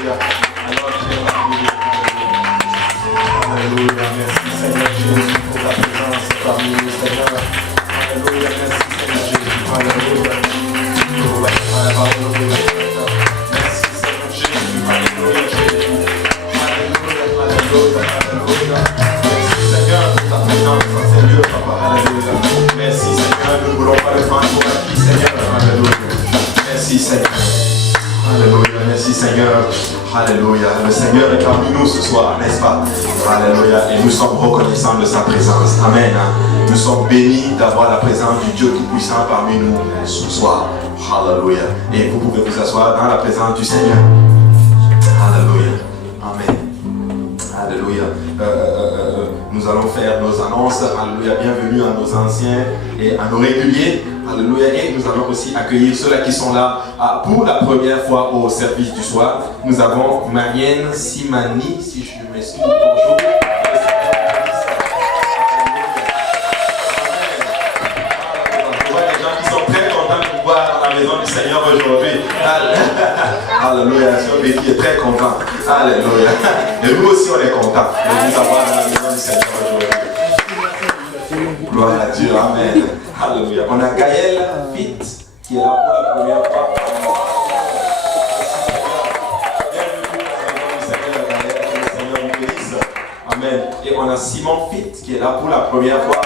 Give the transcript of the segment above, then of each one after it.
Alléluia. Alors, Alléluia. Merci Seigneur Jésus pour ta présence parmi nous, Seigneur. Alléluia. Merci Seigneur Jésus. Alléluia. Merci Seigneur Jésus. Alléluia Jésus. Alléluia. Alléluia. Alléluia. Merci Seigneur pour ta présence dans ces lieux, Papa. Alléluia. Merci Seigneur. Nous ne voulons pas le prendre pour acquis, Seigneur. Alléluia. Merci Seigneur. Alléluia. Merci Seigneur. Alléluia. Le Seigneur est parmi nous ce soir, n'est-ce pas? Alléluia. Et nous sommes reconnaissants de sa présence. Amen. Nous sommes bénis d'avoir la présence du Dieu Tout-Puissant parmi nous ce soir. Alléluia. Et vous pouvez vous asseoir dans la présence du Seigneur. Alléluia. Amen. Alléluia. Nous allons faire nos annonces. Alléluia. Bienvenue à nos anciens et à nos réguliers. Alléluia. Et nous allons aussi accueillir ceux-là qui sont là pour la première fois au service du soir. Nous avons Marianne Simani, si je m'excuse, bonjour. Je vois des gens qui sont très contents de vous voir dans la maison du Seigneur aujourd'hui. Alléluia. Ce Betty est très content. Alléluia. Et nous aussi on est contents de vous avoir dans la maison du Seigneur aujourd'hui. Gloire à Dieu. Amen. Alléluia. On a Gaël Fitt qui est là pour la première fois. Amen. Et on a Simon Fitt qui est là pour la première fois.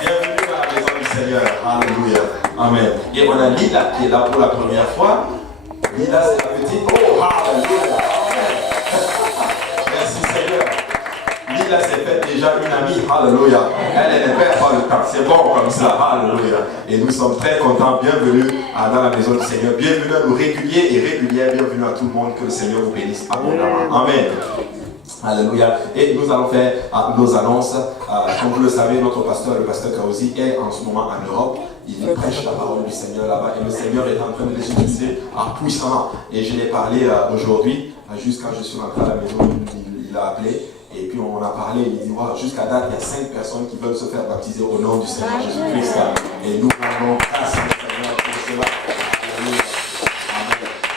Bienvenue dans la maison du Seigneur. Alléluia. Amen. Et on a Lila qui est là pour la première fois. Lila, c'est la petite. Oh, alléluia. Merci Seigneur. Lila s'est fait déjà une amie. Alléluia. Elle ne perd pas le temps. C'est bon comme ça. Alléluia. Et nous sommes très contents. Bienvenue dans la maison du Seigneur. Bienvenue à nos réguliers et régulières. Bienvenue à tout le monde. Que le Seigneur vous bénisse abondamment. Amen. Alléluia. Et nous allons faire nos annonces. Comme vous le savez, notre pasteur, le pasteur Kaozi, est en ce moment en Europe. Il prêche la parole du Seigneur là-bas. Et le Seigneur est en train de les utiliser puissamment. Et je l'ai parlé aujourd'hui. Juste quand je suis rentré à la maison, il a appelé. Et puis on a parlé, il dit, wow, jusqu'à date, il y a 5 personnes qui veulent se faire baptiser au nom du Seigneur Jésus-Christ. Et nous rendons grâce au Seigneur pour cela.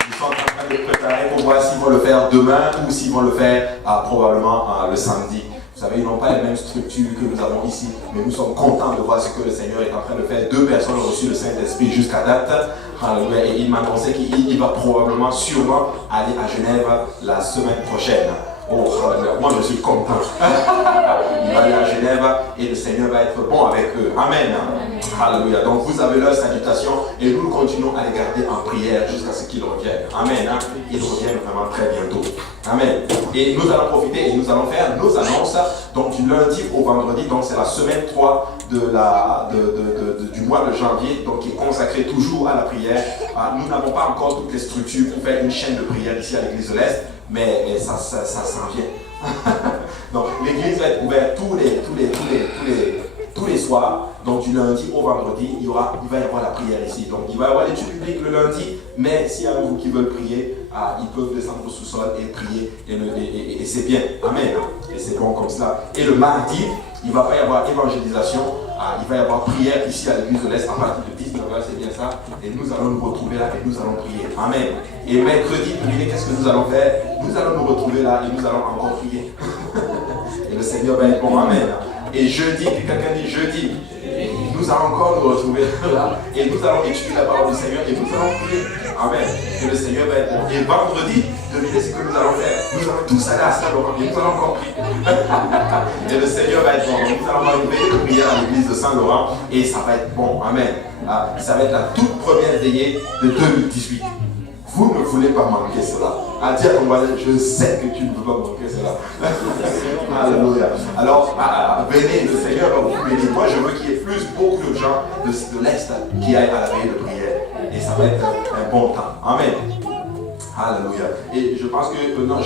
Ils sont en train de préparer pour voir s'ils vont le faire demain ou s'ils vont le faire probablement le samedi. Vous savez, ils n'ont pas les mêmes structures que nous avons ici, mais nous sommes contents de voir ce que le Seigneur est en train de faire. 2 personnes ont reçu le Saint-Esprit jusqu'à date. Et il m'a annoncé qu'il va probablement, sûrement, aller à Genève la semaine prochaine. Oh, alléluia. Moi je suis content. Il va aller à Genève et le Seigneur va être bon avec eux. Amen. Alléluia. Donc vous avez leur salutation et nous continuons à les garder en prière jusqu'à ce qu'ils reviennent. Amen. Ils reviennent vraiment très bientôt. Amen. Et nous allons profiter et nous allons faire nos annonces. Donc du lundi au vendredi, donc c'est la semaine 3 du mois de janvier, donc qui est consacrée toujours à la prière. Nous n'avons pas encore toutes les structures pour faire une chaîne de prière ici à l'église de l'Est. Mais ça s'en vient. Donc l'église va être ouverte tous les soirs. Donc du lundi au vendredi, il va y avoir la prière ici. Donc il va y avoir l'étude publique le lundi. Mais s'il y a un groupe qui veulent prier, ils peuvent descendre au sous-sol et prier. Et c'est bien. Amen. Et c'est bon comme cela. Et le mardi, il ne va pas y avoir évangélisation. Il va y avoir prière ici à l'église de l'Est à partir de 19h, c'est bien ça. Et nous allons nous retrouver là et nous allons prier. Amen. Et mercredi, qu'est-ce que nous allons faire? Nous allons nous retrouver là et nous allons encore prier. Et le Seigneur va être bon. Amen. Et jeudi, quelqu'un dit jeudi, nous allons encore nous retrouver là et nous allons étudier la parole du Seigneur et nous allons prier. Amen. Et le Seigneur va être bon. Et vendredi, devinez ce que nous allons faire. Nous allons tous aller à Saint-Laurent et nous allons encore prier. Et le Seigneur va être bon. Donc, nous allons avoir une veillée de prière à l'église de Saint-Laurent et ça va être bon. Amen. Ça va être la toute première veillée de 2018. Vous ne voulez pas manquer cela. Dis à ton voisin, je sais que tu ne veux pas manquer cela. Alléluia. Alors, venez, le Seigneur va vous bénir. Moi, je veux qu'il y ait beaucoup de gens de l'Est qui aillent à la veille de prière. Et ça va être un bon temps. Amen. Alléluia. Et je pense que, non,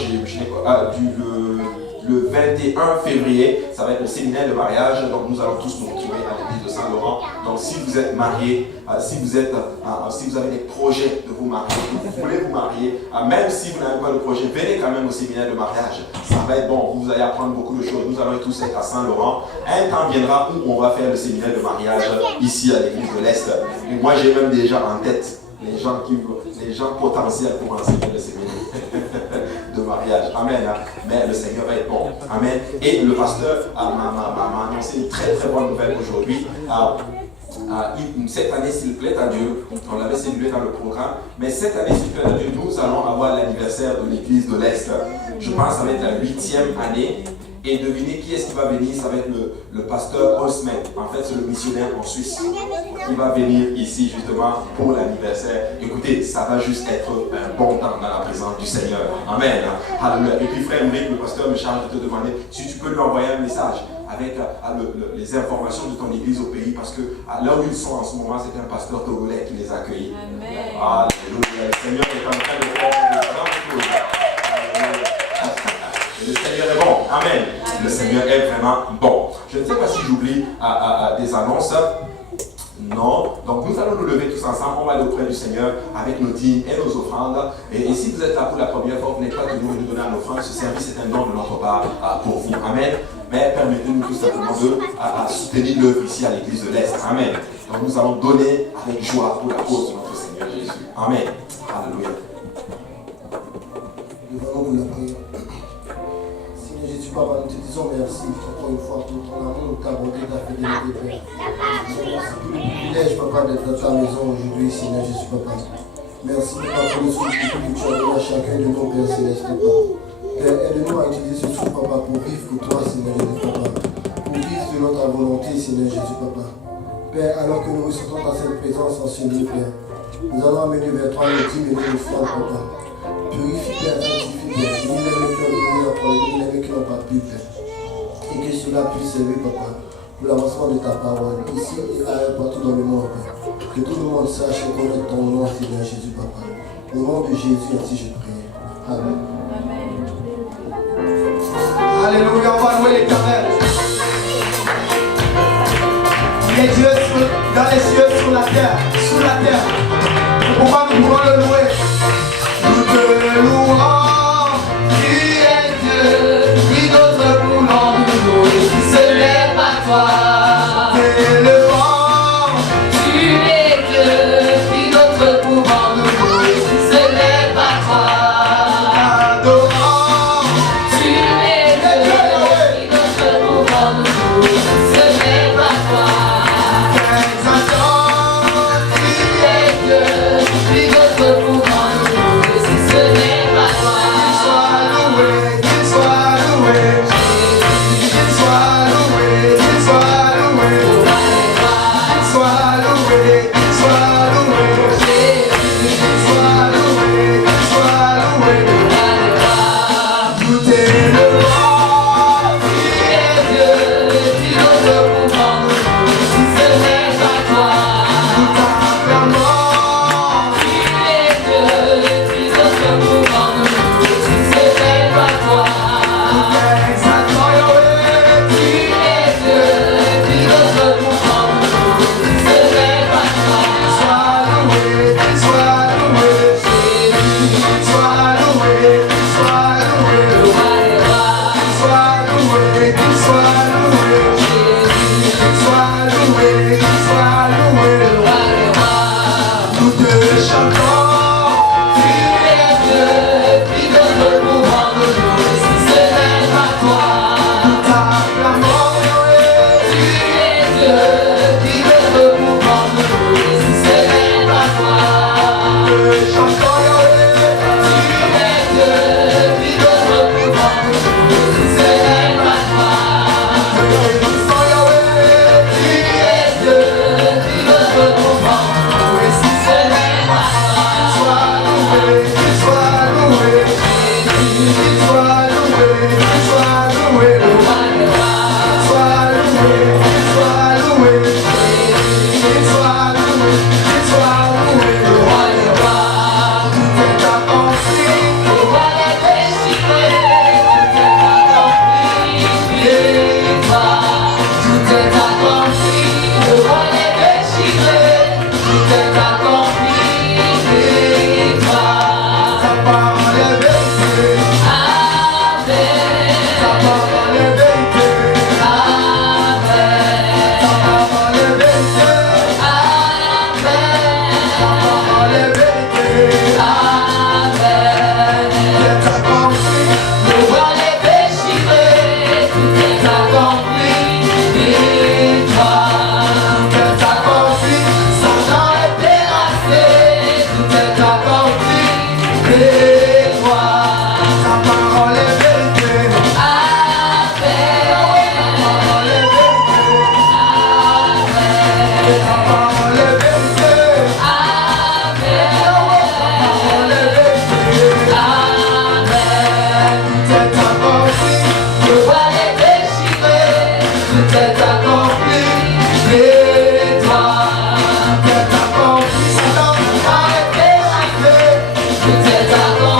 le 21 février, ça va être le séminaire de mariage. Donc nous allons tous nous retrouver à l'église de Saint-Laurent. Donc si vous êtes mariés, si vous avez des projets de vous marier, vous voulez vous marier, même si vous n'avez pas de projet, venez quand même au séminaire de mariage. Ça va être bon, vous allez apprendre beaucoup de choses. Nous allons tous être à Saint-Laurent. Un temps viendra où on va faire le séminaire de mariage ici à l'église de l'Est. Et moi j'ai même déjà en tête les les gens potentiels pour enseigner le séminaire de mariage. Amen. Mais le Seigneur va être bon. Amen. Et le pasteur m'a annoncé une très très bonne nouvelle aujourd'hui. Cette année, s'il plaît à Dieu, on l'avait célébré dans le programme, mais cette année, s'il plaît à Dieu, nous allons avoir l'anniversaire de l'église de l'Est. Je pense que ça va être la 8e année. Et devinez qui est-ce qui va venir? Ça va être le pasteur Osman. En fait, c'est le missionnaire en Suisse qui va venir ici justement pour l'anniversaire. Écoutez, ça va juste être un bon temps dans la présence du Seigneur. Amen. Alléluia. Et puis frère Emric, le pasteur me charge de te demander si tu peux lui envoyer un message avec les informations de ton église au pays, parce que là où ils sont en ce moment, c'est un pasteur togolais qui les a accueillis. Amen. Alléluia. Le Seigneur est en train de faire de grandes choses. Le Seigneur est bon. Amen. Le Seigneur est vraiment bon. Je ne sais pas si j'oublie des annonces. Non. Donc nous allons nous lever tous ensemble. On va aller auprès du Seigneur avec nos dîmes et nos offrandes. Et si vous êtes là pour la première fois, vous n'êtes pas tenu de nous donner un offrande. Ce service est un don de notre part pour vous. Amen. Mais permettez-nous tout simplement de soutenir l'œuvre ici à l'église de l'Est. Amen. Donc nous allons donner avec joie pour la cause de notre Seigneur Jésus. Amen. Alléluia. Nous allons vous la prière. Seigneur Jésus, Papa, nous te disons merci encore une fois pour ton amour, ta bonté, ta fidélité, Père. Merci pour le privilège, Papa, d'être dans ta maison aujourd'hui, Seigneur Jésus, Papa. Merci, Papa, pour le souffle que tu as donné à chacun de nos Pères célestes, Papa. Père, aide-nous à utiliser ce souffle, Papa, pour vivre pour toi, Seigneur Jésus, Papa. Pour vivre selon ta volonté, Seigneur Jésus, Papa. Père, alors que nous ressentons ta sainte présence en ce lieu, Père, nous allons amener vers toi le dîme et le foi, Papa. Purifie, Père, sanctifie, Père. Unis les mains qui ont donné la parole, unis les mains qui n'ont pas pu, Père. Et que cela puisse servir, Papa, pour l'avancement de ta parole, ici et ailleurs, partout dans le monde, Père. Que tout le monde sache et connaisse ton nom, Seigneur Jésus, Papa. Au nom de Jésus, ainsi je prie. Amen. Alléluia, on va louer l'Éternel. Il est Dieu dans les cieux, sur la terre, sous la terre. Pourquoi nous pouvons le louer? Nous te louons, tu es Dieu, qui d'autre pour nous, ce n'est pas toi. T'élevons, tu es Dieu, qui d'autre pour nous, ce n'est pas toi. Adorons, tu es Dieu, qui d'autre pour nous, ce n'est pas toi. Exaltons, tu es Dieu. Et toi, ta parole est vérité. Ta parole est vérité. Ta parole est vérité. Ta parole est vérité. Tout est accompli. Le voile est déchiré. Tout est accompli. Et toi, tout est accompli. Satan a été chassé. Tout est accompli.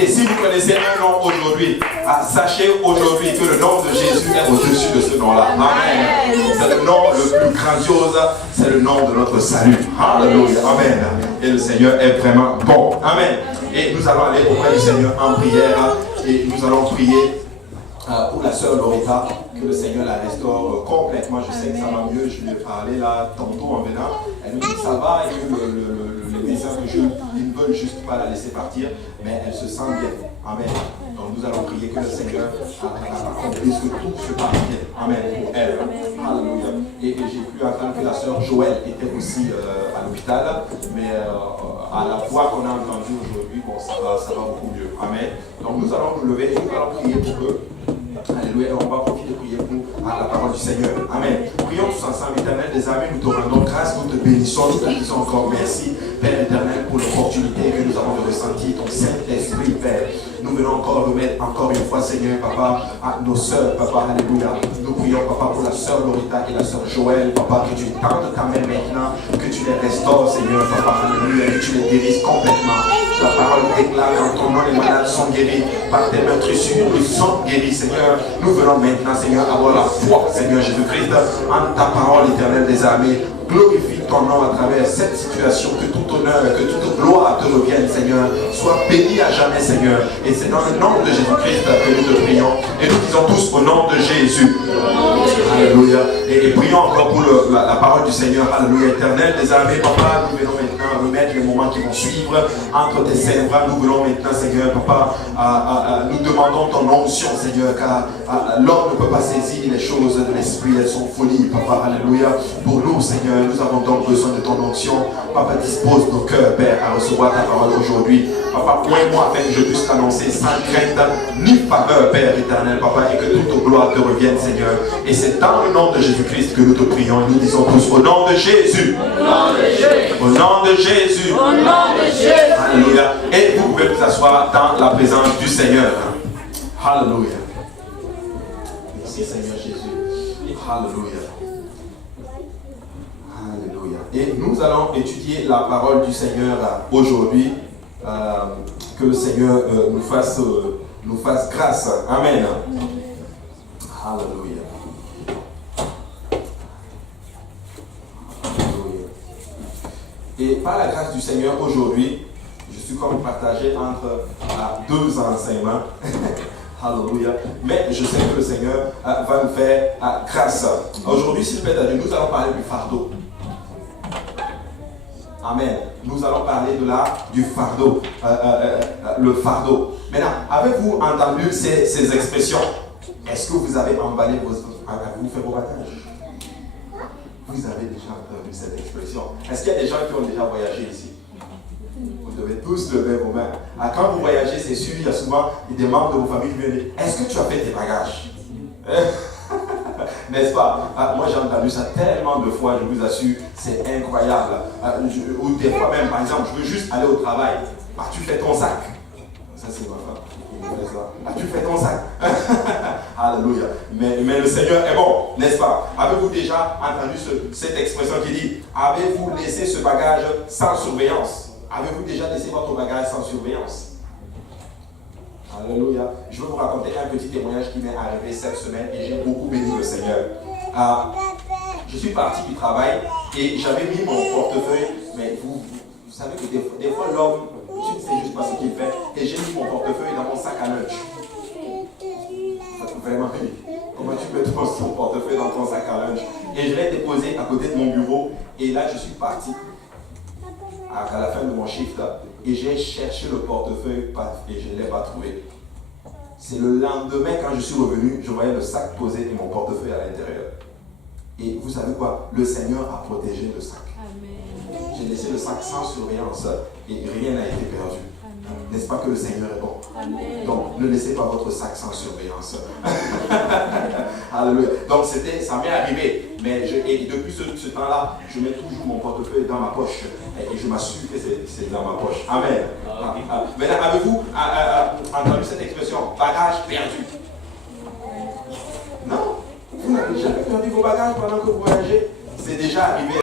Et si vous connaissez un nom aujourd'hui, sachez aujourd'hui que le nom de Jésus est au-dessus de ce nom-là. Amen. C'est le nom le plus grandiose, c'est le nom de notre salut. Alléluia. Amen. Et le Seigneur est vraiment bon. Amen. Et nous allons aller auprès du Seigneur en prière et nous allons prier pour la sœur Loretta, que le Seigneur la restaure complètement. Je sais que ça va mieux, je lui ai parlé là tantôt en venant. Elle me dit que ça va et que les médecins ils ne veulent juste pas la laisser partir, mais elle se sent bien. Amen. Donc nous allons prier que le Seigneur accomplisse que tout se passe bien. Amen. Pour elle. Alléluia. Et j'ai pu entendre que la sœur Joël était aussi à l'hôpital, mais à la voix qu'on a entendue aujourd'hui, bon, ça va beaucoup mieux. Amen. Donc nous allons nous lever et nous allons prier pour eux. Alléluia. On va profiter de prier pour la parole du Seigneur. Amen. Prions tous ensemble, éternel des amis, nous te rendons grâce, nous te bénissons, nous te disons encore merci, Père éternel, pour l'opportunité que nous avons de ressentir ton Saint-Esprit, Père. Nous venons encore remettre encore une fois, Seigneur, Papa, à nos sœurs, Papa, alléluia. Nous prions, Papa, pour la sœur Loretta et la sœur Joël, Papa, que tu tendes ta main maintenant, que tu les restaures, Seigneur, Papa, alléluia, que tu les guérisses complètement. La parole déclare qu'en ton nom, les malades sont guéris, par tes meurtrissures, ils sont guéris, Seigneur. Nous venons maintenant, Seigneur, avoir la foi, Seigneur Jésus-Christ, en ta parole éternelle des armées. Glorifie ton nom à travers cette situation, que tout honneur, que toute gloire te revienne, Seigneur. Sois béni à jamais, Seigneur. Et c'est dans le nom de Jésus-Christ que nous te prions. Et nous disons tous au nom de Jésus. Alléluia. Et prions encore pour la parole du Seigneur. Alléluia. Éternel des armées, Papa, nous venons maintenant remettre les moments qui vont suivre entre tes saints bras. Nous venons maintenant, Seigneur, Papa, nous demandons ton onction, Seigneur, car l'homme ne peut pas saisir les choses de l'esprit, elles sont folies, Papa. Alléluia. Pour nous, Seigneur, nous avons donc besoin de ton onction. Papa, dispose nos cœurs, Père, à recevoir ta parole aujourd'hui. Papa, point-moi afin que je puisse t'annoncer sans crainte ni faveur, Père éternel, Papa, et que toute gloire te revienne, Seigneur. Et c'est dans le nom de Jésus-Christ que nous te prions. Nous disons tous au nom de Jésus. Au nom de Jésus. Au nom de Jésus. Au nom de Jésus. Alléluia. Et vous pouvez vous asseoir dans la présence du Seigneur. Alléluia. Merci, Seigneur Jésus. Alléluia. Alléluia. Et nous allons étudier la parole du Seigneur aujourd'hui. Que le Seigneur nous fasse grâce. Amen. Alléluia. Alléluia. Et par la grâce du Seigneur aujourd'hui, je suis comme partagé entre deux enseignements. Alléluia. Mais je sais que le Seigneur va nous faire grâce. Aujourd'hui, s'il plaît à Dieu, nous allons parler du fardeau. Amen. Nous allons parler du fardeau. Le fardeau. Maintenant, avez-vous entendu ces expressions? Est-ce que vous avez emballé avez-vous fait vos bagages? Vous avez déjà entendu cette expression? Est-ce qu'il y a des gens qui ont déjà voyagé ici? Vous devez tous lever vos mains. Quand vous voyagez, c'est sûr, il y a souvent des membres de vos familles qui viennent dire, est-ce que tu as fait tes bagages? N'est-ce pas? Moi j'ai entendu ça tellement de fois, je vous assure, c'est incroyable. Ou des fois même, par exemple, je veux juste aller au travail. Tu fais ton sac. Ça c'est ma femme. Tu fais ton sac. Alléluia. Mais le Seigneur est bon, n'est-ce pas? Avez-vous déjà entendu cette expression qui dit, avez-vous laissé ce bagage sans surveillance? Avez-vous déjà laissé votre bagage sans surveillance? Alléluia. Je vais vous raconter un petit témoignage qui m'est arrivé cette semaine et j'ai beaucoup béni le Seigneur. Je suis parti du travail et j'avais mis mon portefeuille, mais vous savez que des fois l'homme, tu ne sais juste pas ce qu'il fait, et j'ai mis mon portefeuille dans mon sac à lunch. Vraiment, comment tu peux trouver ton portefeuille dans ton sac à lunch? Et je l'ai déposé à côté de mon bureau et là je suis parti à la fin de mon shift et j'ai cherché le portefeuille et je ne l'ai pas trouvé. C'est le lendemain quand je suis revenu, je voyais le sac posé et mon portefeuille à l'intérieur. Et vous savez quoi? Le Seigneur a protégé le sac. J'ai laissé le sac sans surveillance et rien n'a été perdu. N'est-ce pas que le Seigneur est bon? Amen. Donc, ne laissez pas votre sac sans surveillance. Alléluia. Donc, ça m'est arrivé. Mais et depuis ce temps-là, je mets toujours mon portefeuille dans ma poche. Et je m'assure que c'est dans ma poche. Amen. Maintenant, avez-vous entendu cette expression? Bagage perdu. Non? Vous n'avez jamais perdu vos bagages pendant que vous voyagez? C'est déjà arrivé.